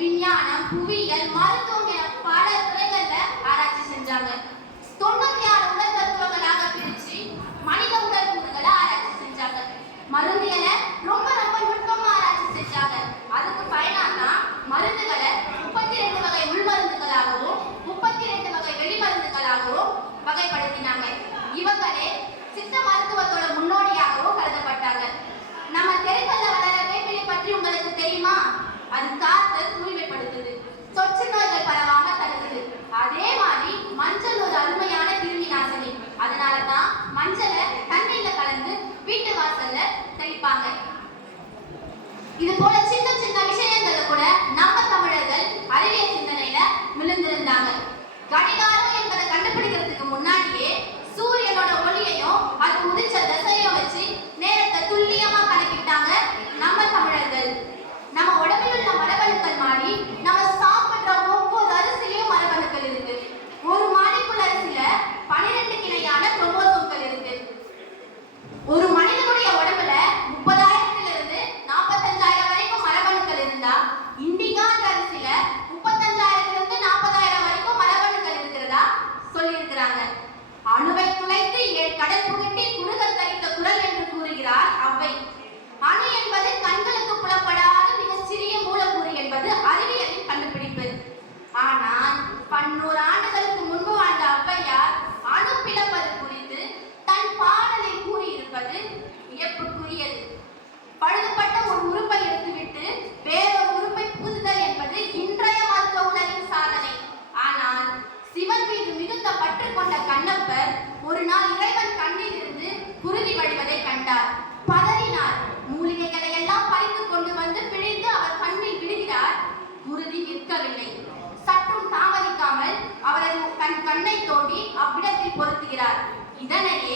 விஞ்ஞானம் புவியியல் மருத்துவம் என பல துறைகள்ல ஆராய்ச்சி செஞ்சாங்க. தொண்ணூத்தி ஆறு உடல் தத்துவங்களாக பிரிச்சு மனித உடல் கூறுகளை ஆராய்ச்சி செஞ்சாங்க. மருந்தியலை இது போல いただきます。